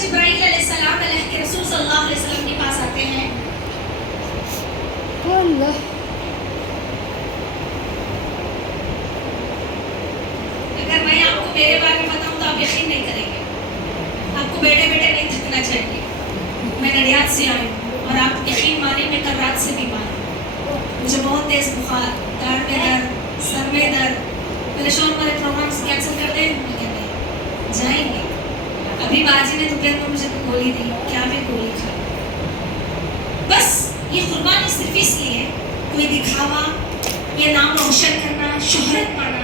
جبرائیل علیہ السلام اللہ کے رسول صلی اللہ علیہ وسلم کے پاس آتے ہیں. اگر میں آپ کو میرے بارے میں بتاؤں تو آپ یقین نہیں کریں گے. آپ کو بیٹے بیٹے نہیں تھکنا چاہیے. میں نڈیاد سے آئی ہوں اور آپ یقین مانیں میں کل رات سے بیمار ہوں. مجھے بہت تیز بخار، داڑھ میں درد، سر میں درد. میرے شوہر ہمارے پروگرامس کینسل کر دیں. میں کہتے ہیں جائیں گے. ابھی باجی نے دوپہر میں مجھے گولی دی، کیا میں گولی کھا. بس یہ قربانی صرف اس لیے کوئی دکھاوا، یہ نام روشن کرنا، شہرت پانا،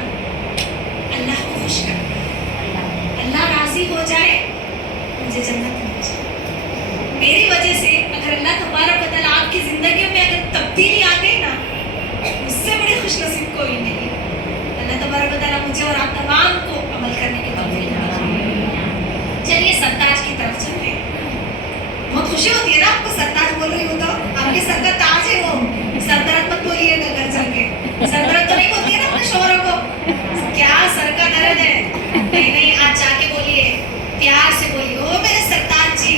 اللہ کو خوش کرنا. اللہ راضی ہو جائے مجھے جنت مل جائے. میری وجہ سے اگر اللہ تبارک و تعالیٰ آپ کی زندگیوں میں اگر تبدیلی آ گئی نا، اس سے بڑی خوش نصیب کوئی نہیں. اللہ تبارک و تعالیٰ مجھے اور آپ تمام کو عمل کرنے کی توفیق دے. چلیے سرتاج کی طرف چلتے ہیں. بہت خوشی ہوتی ہے نا آپ کو سرتاج بول رہی ہوں تو. آپ کے سر کا تاج ہے وہ. سردرد مت بولیے گا گھر چل کے. سردرد تو نہیں بولتی ہے نا اپنے شوہروں کو. کیا سر کا درد ہے؟ نہیں نہیں، آج جا کے بولیے، پیار سے بولیے، او میرے سرتاج جی.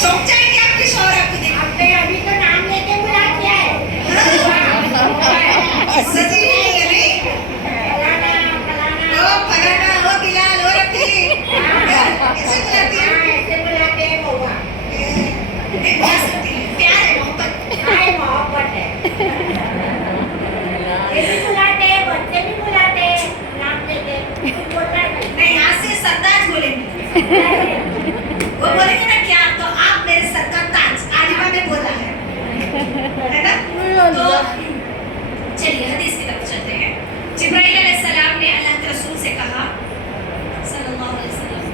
چونک جائیں گے آپ کے شوہر آپ کو دیکھ. آپ نے ابھی تو نام لے کے بلا کیا ہے. سچی نہیں ہے نہیں. او فلانا، او بلال، او رفیع. ایسے بلاتی ہے. ایسے بلاتے ہیں بابا. نہیں بلا سکتی ہے. پیار ہے، محبت. محبت ہے. یہ بھی بلاتے ہیں، بچے بھی بلاتے ہیں نام لے کے. بولنا نہیں، یہاں سے سرتاج بولیں گے. وہ بولیں گے نا کیا، تو آپ میرے سر کا تاج. عالمہ نے بولا ہے نا. تو چلیے حدیث کی طرف چلتے ہیں. جبرائیل علیہ السلام نے اللہ کے رسول سے کہا صلی اللہ علیہ وسلم،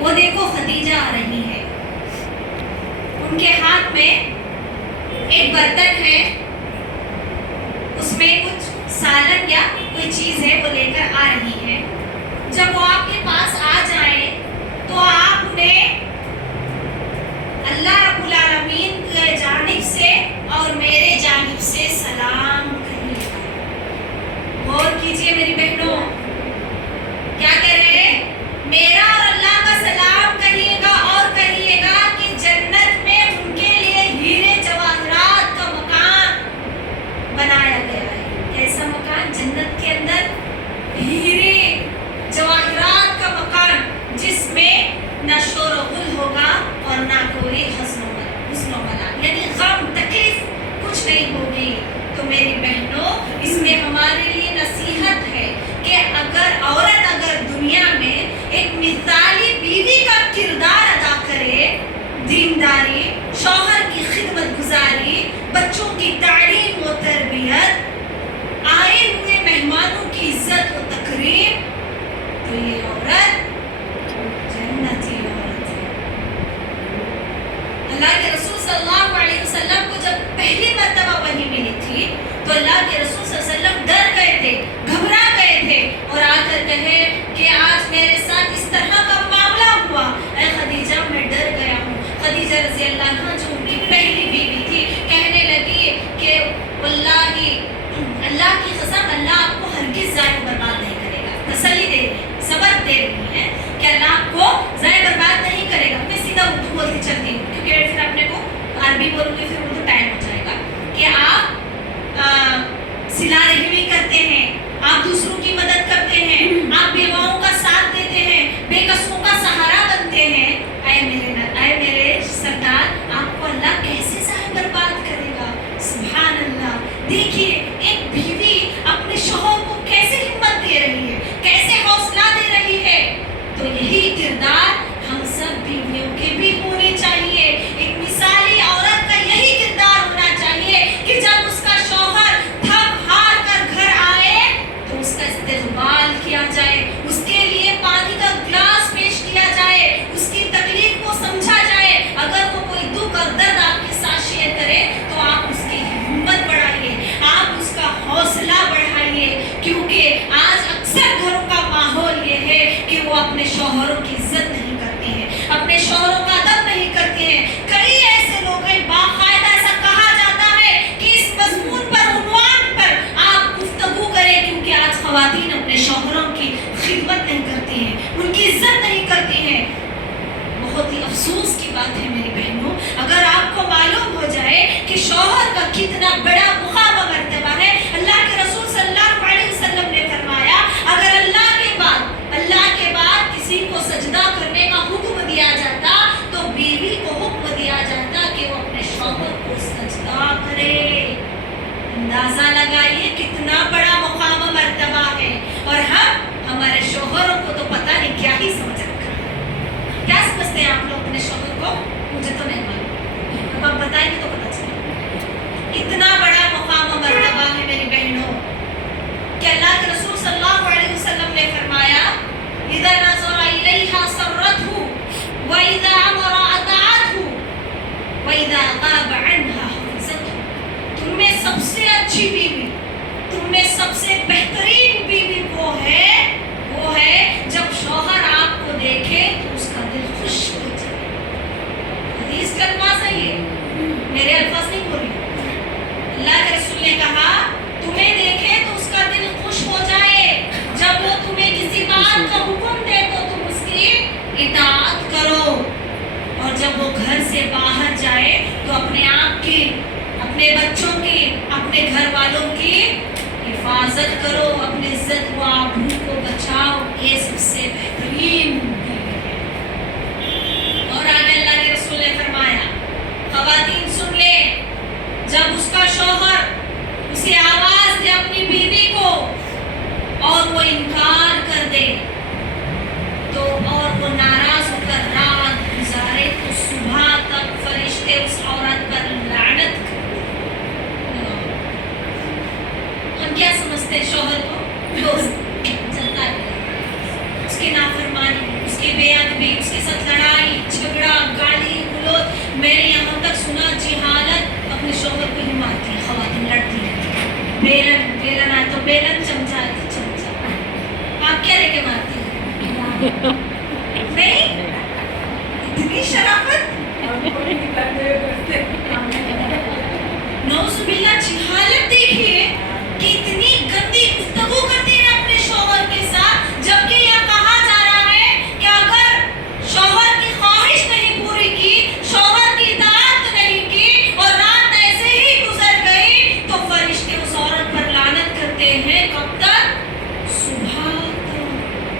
وہ دیکھو خدیجہ آ رہی ہے، ان کے ہاتھ میں ایک برتن ہے، اس میں کچھ سالن یا کوئی چیز ہے وہ لے کر آ رہی ہے. جب وہ آپ کے پاس آ جائیں تو آپ انہیں اللہ رب العالمین کی جانب سے اور میرے جانب سے سلام کہیے. غور کیجئے میری بہنوں، کیا کہہ رہے ہیں؟ میرا اور اللہ کا سلام کہیے گا اور کہیے گا کہ جنت میں ان کے لیے ہیرے جواہرات کا مکان بنایا گیا ہے. کیسا مکان؟ جنت کے اندر ہیرے جواہرات کا مکان، جس میں نہ شور و غل ہوگا اور نہ کوئی حزن و ملال، یعنی غم تکلیف کچھ نہیں ہوگی. تو میری بہنوں، اس میں ہمارے لیے نصیحت ہے کہ اگر دنیا میں ایک مثالی بیوی کا کردار ادا کرے، دینداری، شوہر کی خدمت گزاری، بچوں کی تعلیم و تربیت، آئے ہوئے مہمانوں کی عزت و تکریم، تو یہ عورت جنتی عورت ہے. اللہ کے رسول صلی اللہ علیہ وسلم کو جب پہلی مرتبہ وحی ملی تھی تو اللہ کے رسول صلی اللہ علیہ وسلم ڈر گئے تھے، گھبرا گئے تھے اور آ کر کہے کہ آج میرے ساتھ اس طرح کا معاملہ ہوا. اے خدیجہ میں ڈر گیا ہوں. خدیجہ رضی اللہ عنہا جو ان کی پہلی بیوی تھی کہنے لگی کہ واللہ اللہ کی قسم اللہ آپ کو ہرگز ضائع برباد نہیں کرے گا. تسلی دے رہی ہے، سبق دے رہی ہے کہ اللہ آپ کو ضائع برباد نہیں کرے گا. میں سیدھا اردو بولتی چلتی ہوں کیونکہ پھر اپنے کو عربی بولوں گی پھر اردو ٹائم ہو جائے گا. کہ آپ صلہ رحمی کرتے ہیں، آپ دوسروں کی مدد کرتے ہیں، آپ بیواؤں کا ساتھ دیتے ہیں، بے کسوں کا سہارا بنتے ہیں. اے میرے سردار، آپ کو اللہ کیسے ضائع برباد کرے گا. سبحان اللہ. دیکھیے ایک بیوی اپنے شوہر کو کیسے ہمت دے رہی ہے، کیسے حوصلہ دے رہی ہے. تو یہی کردار ہم سب بیویوں کے بھی ہونے چاہیے. ایک مثالی عورت کا یہی کردار ہونا چاہیے کہ جب اس کا شوہر تھک ہار کر گھر آئے تو اس کا استقبال کیا جائے، اس کے لیے پانی کا گلاس پیش کیا جائے، اس کی تکلیف کو سمجھا جائے. اگر وہ کوئی دکھ اور درد آپ کے ساتھ شیئر کرے تو آپ اس کی ہمت بڑھائیے، آپ اس کا حوصلہ بڑھائیے. کیونکہ آج اکثر گھروں کا ماحول یہ ہے کہ وہ اپنے شوہروں کی عزت نہیں کرتے ہیں، اپنے شوہروں کا ادب نہیں کرتے ہیں. کئی ایسے لوگ ہیں، باقاعدہ ایسا کہا جاتا ہے کہ اس مضمون پر، عنوان پر آپ گفتگو کریں، کیونکہ آج خواتین اپنے شوہروں کی خدمت نہیں کرتی ہیں، ان کی عزت بہت ہی افسوس کی بات ہے میری بہنوں، اگر آپ کو معلوم ہو جائے کہ شوہر کا کتنا بڑا مقام و مرتبہ ہے، اللہ کے رسول صلی اللہ علیہ وسلم نے فرمایا اگر اللہ کے بعد کسی کو سجدہ کرنے کا حکم دیا جاتا تو بیوی کو حکم دیا جاتا کہ وہ اپنے شوہر کو سجدہ کرے۔ اندازہ لگائیے کتنا بڑا مقام و مرتبہ ہے، اور ہمارے شوہروں کو تو پتہ نہیں کیا ہی سمجھ رکھا ہے۔ کیا سمجھتے ہیں آپ لوگ اپنے شوہر کو؟ مجھے تو نہیں معلوم، اب آپ بتائیں گے تو پتہ چلے۔ اتنا بڑا مقام و مرتبہ ہے میری بہنوں کہ اللہ کے رسول صلی اللہ علیہ وسلم نے فرمایا اذا نظر الیہا سرته واذا امر اطاعته واذا غاب عنها حفظته۔ تم میں سب سے اچھی بیوی، تم میں سب سے بہترین بیوی وہ ہے جب شوہر آپ کو دیکھے تو اس کا دل خوش ہو جائے۔ حدیث کا الفاظ ہے یہ، میرے الفاظ نہیں بول رہی۔ اللہ کے رسول نے کہا تمہیں دیکھے تو اس کا دل خوش ہو جائے، جب وہ تمہیں کسی بات کا حکم دے تو تم اس کی اطاعت کرو، اور جب وہ گھر سے باہر جائے تو اپنے آپ کی، اپنے بچوں کی، اپنے گھر والوں کی حفاظت کرو، اپنی عزت و آبرو کو بچاؤ۔ یہ سب سے بہترین ہے۔ اور آگے اللہ کے رسول نے فرمایا خواتین سن لیں، جب اس کا شوہر اسے آواز دے اپنی بیوی کو اور وہ انکار کر دے تو اور وہ ناراض ہو کر رات گزارے تو صبح تک فرشتے اس عورت پر لعنت کرتے۔ ہم کیا سمجھتے ہیں شوہر کو؟ دوست چلتا ہے، اس کی نافرمانی، اس کی بے ادبی، اس کے ساتھ لڑائی جھگڑا گالی گلوچ۔ میں نے یہاں تک سنا جہالت اپنے شوہر کو ہی مارتی ہے، خواتین لڑتی ہیں، بیلن آئے تو بیلن، چمچہ آئے تو چمچہ۔ آپ کیا لے کے مارتی ہیں؟ نہیں، اتنی شرافت، نعوذ باللہ، جہالت دیکھیے کہ اتنی گندی گفتگو کرتی ہے اپنے شوہر کے ساتھ، جبکہ یہ کہا جا رہا ہے کہ اگر شوہر کی خواہش نہیں پوری کی، شوہر کی اطاعت نہیں کی اور رات ایسے ہی گزر گئی تو فرشتے اس عورت پر لعنت کرتے ہیں۔ کب تک؟ صبح تک۔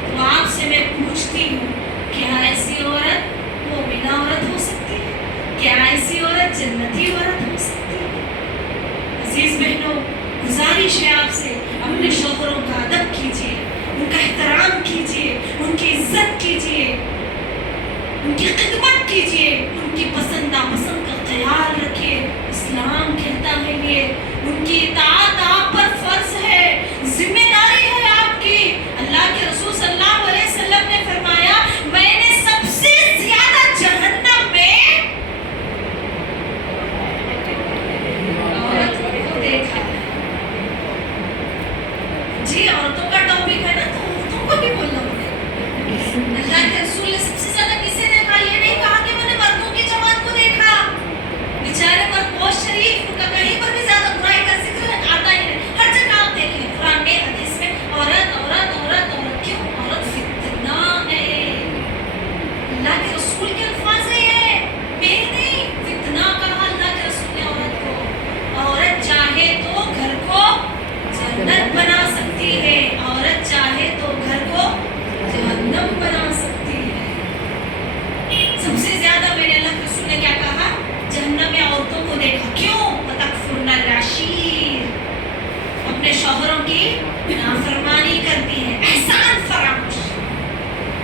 تو آپ سے میں پوچھتی ہوں، کیا ایسی عورت مومنہ عورت ہو سکتی ہے؟ کیا ایسی عورت جنتی عورت ہو سکتی ہے؟ عزیز بہنوں، گزارش ہے آپ سے اپنے شوہروں کا ادب کیجیے، ان کا احترام کیجیے، ان کی عزت کیجیے، ان کی خدمت کیجیے، ان کی پسند ناپسند کا خیال رکھیے۔ اسلام کہتا ہے یہ، ان کی اطاعت آپ پر فرض ہے، ذمہ داری ہے آپ کی۔ اللہ کے رسول صلی اللہ علیہ وسلم نے فرمایا میں نے سب سے زیادہ جہنم میں عورت کو دیکھا ہے۔ جی عورتوں کا ٹاپک ہے نا، تو عورتوں کو بھی بولنا ہوگا۔ اللہ کے رسول نے سب سے زیادہ کسے دیکھا؟ یہ نہیں کہا کہ میں نے مردوں کی جماعت کو دیکھا، بیچارے پر بہت شریف، ان کا کہیں پر بھی زیادہ برائی کا ذکر آتا ہی نہیں۔ ہر جگہ آپ دیکھیں قرآن میں، حدیث میں، عورت عورت عورت عورت۔ کیوں؟ عورت فتنہ ہے۔ اللہ کے رسول کے الفاظ ہیں یہ، میرے نہیں۔ فتنہ کہا اللہ کے رسول نے عورت کو۔ عورت چاہے تو گھر کو جنت بنا سکتی ہے، عورت چاہے تو گھر کو جہنم بنا سکتی ہے۔ سب سے زیادہ میں نے اللہ کے رسول نے کیا کہا؟ جہنم میں عورتوں کو دیکھا۔ کیوں؟ وَتَكْفُرْنَ الْعَشِيرَ، اپنے شوہروں کی نافرمانی کرتی ہے، احسان فراموش،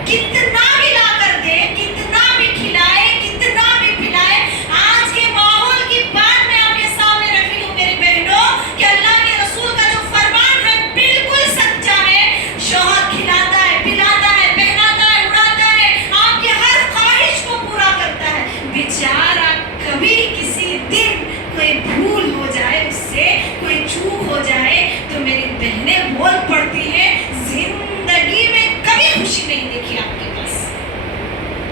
کتنا بھی لا کر دے، کتنا بھی کھلائے، کتنا بھی پلائے۔ آج کے ماحول کی بات میں آپ کے سامنے رکھ رہی ہوں میری بہنوں کہ اللہ کے رسول کا جو فرمان ہے بالکل سچا ہے۔ شوہر کھلاتا ہے، پلاتا ہے، پہناتا ہے، اڑاتا ہے، آپ کی ہر خواہش کو پورا کرتا ہے۔ بیچارہ کبھی کسی دن کوئی بھول ہو جائے، اس سے کوئی چوک ہو جائے تو میری بہنیں بول پڑتی ہیں زندگی میں کبھی خوشی نہیں دیکھی آپ کے پاس۔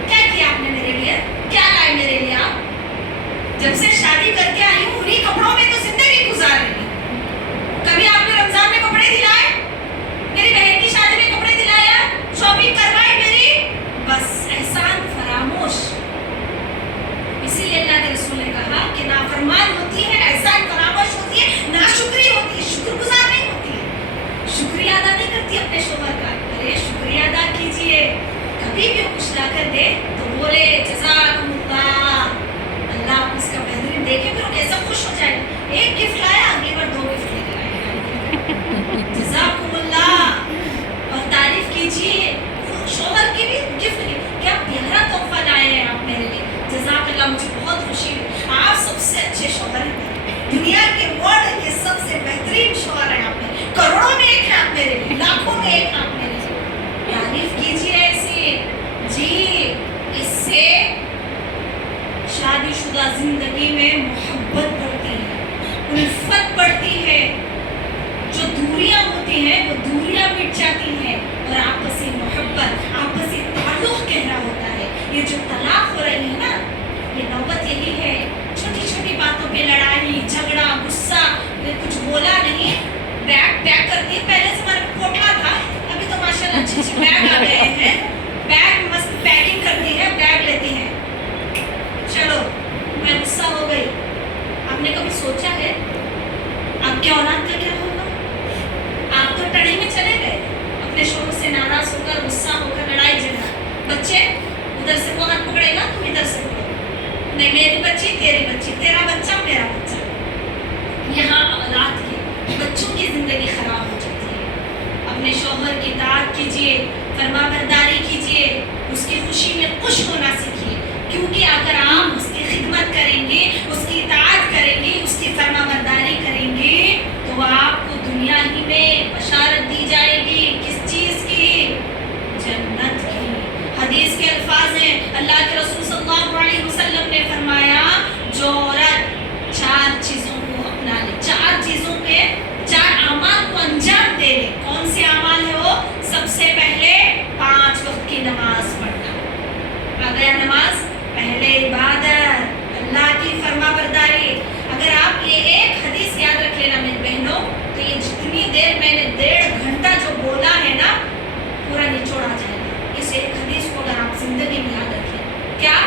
کیا کیا آپ نے میرے لیے؟ کیا لائے میرے لیے آپ؟ جب سے شادی کر کے آئی ہوں انہیں کپڑوں میں تو زندگی گزار رہی ہوں۔ کبھی آپ نے رمضان میں کپڑے دلائے؟ میری بہن کی شادی میں کپڑے دلایا؟ شاپنگ کروائی میری؟ بس احسان فراموش۔ سے اچھے شوہر ہیں، دنیا کے ورلڈ کے سب سے بہترین شوہر ہیں آپ نے، کروڑوں میں ایک ہیں آپ میرے لیے، لاکھوں میں ایک ہیں آپ میرے لیے، تعریف کیجیے ایسی جی۔ اس سے شادی شدہ زندگی میں محبت بڑھتی ہے، الفت بڑھتی ہے، جو دوریاں ہوتی ہیں وہ دوریاں مٹ جاتی ہیں اور آپسی محبت آپسی تعلق گہرا ہوتا ہے۔ یہ جو طلاق ہو رہی ہے نا، یہ نوبت یہی ہے، چھوٹی چھوٹی باتوں پہ لڑائی جھگڑا غصہ، کچھ بولا نہیں، بیگ پیک کر دیے، پہلے زمانے میں پوٹلا تھا، ابھی تو ماشاءاللہ اچھے اچھے بیگ آ گئے ہیں، بیگ مست پیکنگ کر دی ہے، بیگ لیتی ہیں، چلو میں غصہ ہو گئی۔ آپ نے کبھی سوچا ہے آپ کے اولاد کا کیا ہوگا؟ آپ تو ٹڑی میں چلے گئے اپنے شوہر سے ناراض ہو کر، غصہ ہو کر، لڑائی جھگڑا، بچے ادھر سے وہ ہاتھ پکڑے گا تم ادھر سے پکڑو، نہیں میری بچی تیری بچی، تیرا بچہ میرا بچہ، یہاں اولاد کی بچوں کی زندگی خراب ہو جاتی ہے۔ اپنے شوہر کی اطاعت کیجیے، فرما برداری کیجیے، اس کی خوشی میں خوش ہونا سیکھیے، کیونکہ اگر آپ اس کی خدمت کریں گے، اس کی اطاعت کریں گے، اس کی فرما برداری کریں گے تو آپ کو دنیا ہی میں بشارت دی جائے گی، کس چیز کی؟ جنت کی۔ حدیث کے الفاظ ہیں، اللہ کے رسول صلی اللہ علیہ وسلم نے فرمایا جو عورت 4 چیزوں کو اپنا لے، 4 چیزوں پہ 4 اعمال کو انجام دے لے، کون سے اعمال ہے وہ؟ سب سے پہلے 5 وقت کی نماز پڑھنا، آ گیا نماز، پہلے عبادت، اللہ کی فرما برداری۔ اگر آپ یہ ایک حدیث یاد رکھ لینا میری بہنوں، تو یہ جتنی دیر میں نے 1.5 گھنٹہ جو بولا ہے نا، پورا نچوڑ آ جائے گا۔ اس ایک حدیث کو اگر آپ زندگی میں یاد رکھیں، کیا؟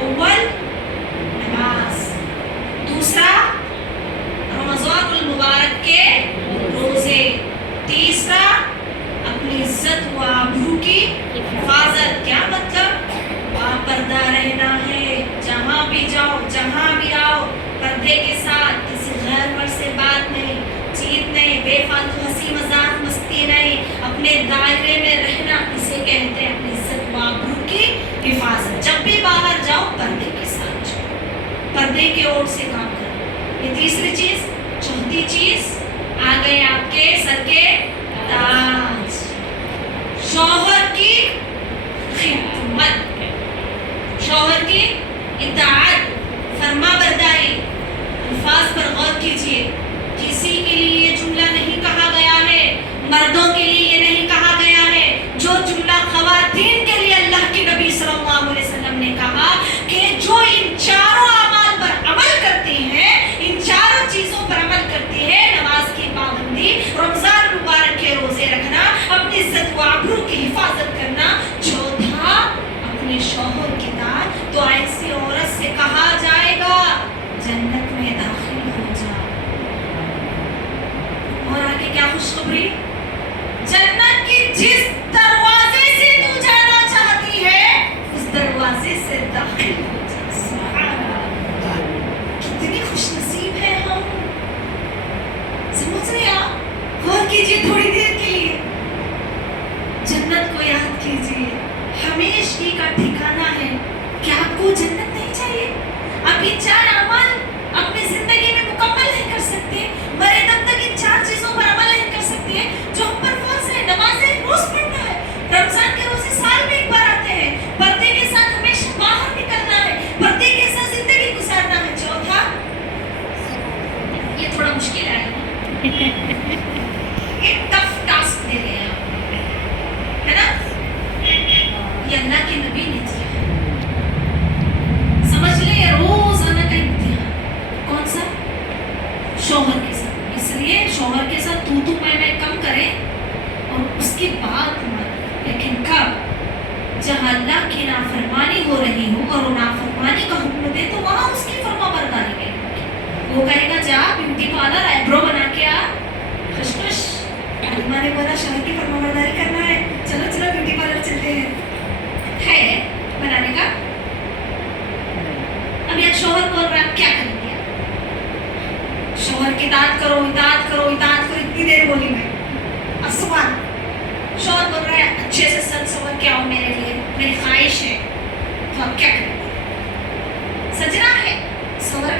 اول نماز، دوسرا رمضان المبارک کے روزے، تیسرا اپنی عزت و آبرو کی حفاظت۔ کیا مطلب؟ پردہ رہنا ہے، جہاں بھی جاؤ جہاں بھی آؤ پردے کے ساتھ، کسی غیر مرد سے بات نہیں، چیت نہیں، بے فالتو ہنسی مذاق مستی نہیں، اپنے دائرے میں رہنا، اسے کہتے ہیں اپنی عزت و آبرو کی حفاظت۔ جب بھی باہر جاؤ پردے کے ساتھ جاؤ، پردے کے اوٹ سے کام کرو، یہ تیسری چیز۔ چوتھی چیز آ گئے آپ کے سر کے تاج، شوہر کی خدمت، شوہر کی اطاعت، فرما برداری۔ الفاظ پر غور کیجیے، کسی کے لیے یہ جملہ نہیں کہا گیا ہے، مردوں کے لیے یہ نہیں کہا گیا ہے، جو جملہ خواتین کے لیے اللہ کے نبی صلی اللہ علیہ وسلم نے کہا کہ جو ان 4 اعمال پر عمل کرتی ہیں، ان 4 چیزوں پر عمل کرتی ہے، نماز کی پابندی، رمضان مبارک کے روزے رکھنا، اپنی عزت و آبرو کی حفاظت کرنا، چوتھا اپنے شوہر کی اطاعت، تو ایسی عورت سے کہا جائے گا جنت میں داخل ہو جا۔ اور آگے کیا خوشخبری؟ جنت کی جس دروازے سے تو جانا چاہتی ہے اس دروازے سے داخل ہو جا۔ سبحان اللہ، کتنی خوش نصیب ہے ہم، سمجھ رہے آپ؟ غور کیجیے تھوڑی دیر کے لیے، جنت کو یاد کیجیے، ہمیشگی کا ٹھکانہ ہے۔ کیا آپ کو جنت نہیں چاہیے؟ آپ یہ 4 اعمال اپنی زندگی میں مکمل نہیں کر سکتے، مرے دم تک ان 4 چیزوں پر عمل نہیں کر سکتے ہیں جو ہم پر فرض ہے؟ نمازیں روز پڑھنا ہے، رمضان کے روزے سال میں ایک بار آتے ہیں، پردے کے ساتھ ہمیشہ باہر نکلنا ہے، پردے کے ساتھ زندگی گزارنا ہے۔ چوتھا، یہ تھوڑا مشکل ہے، ایک ٹف ٹاسک دے رہے ہیں آپ، ہے نا؟ یہ اللہ کے نبی نے دیا، سمجھ لیں یہ روزانہ کا امتحان۔ کون سا؟ شوہر کے ساتھ، اس لیے شوہر کے ساتھ تو میں کم کریں اور اس کی بات مانیں، لیکن کب؟ جہاں اللہ کی نافرمانی ہو رہی ہو اور وہ نافرمانی کا حکم دے تو وہاں اس کی فرما برداری کریں۔ وہ کہے گا جا بیوٹی پارلر آئیبرو بنا کے آ، خشخش، علماء نے بولا شوہر کی فرما برداری کرنا ہے، چلو چلو بیوٹی پارلر چلتے ہیں، ہے بنانے کا۔ اب یہ شوہر بول رہا ہے آپ کیا کریں گے؟ شوہر کی اطاعت کرو اطاعت کرو اطاعت کرو، اتنی دیر بولی میں۔ اب سوال، شوہر بول رہا ہے اچھے سے سچ سور کے آؤ میرے لیے، میری خواہش ہے، تو آپ کیا کریں گے؟ سجنا ہے، سور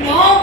9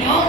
9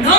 9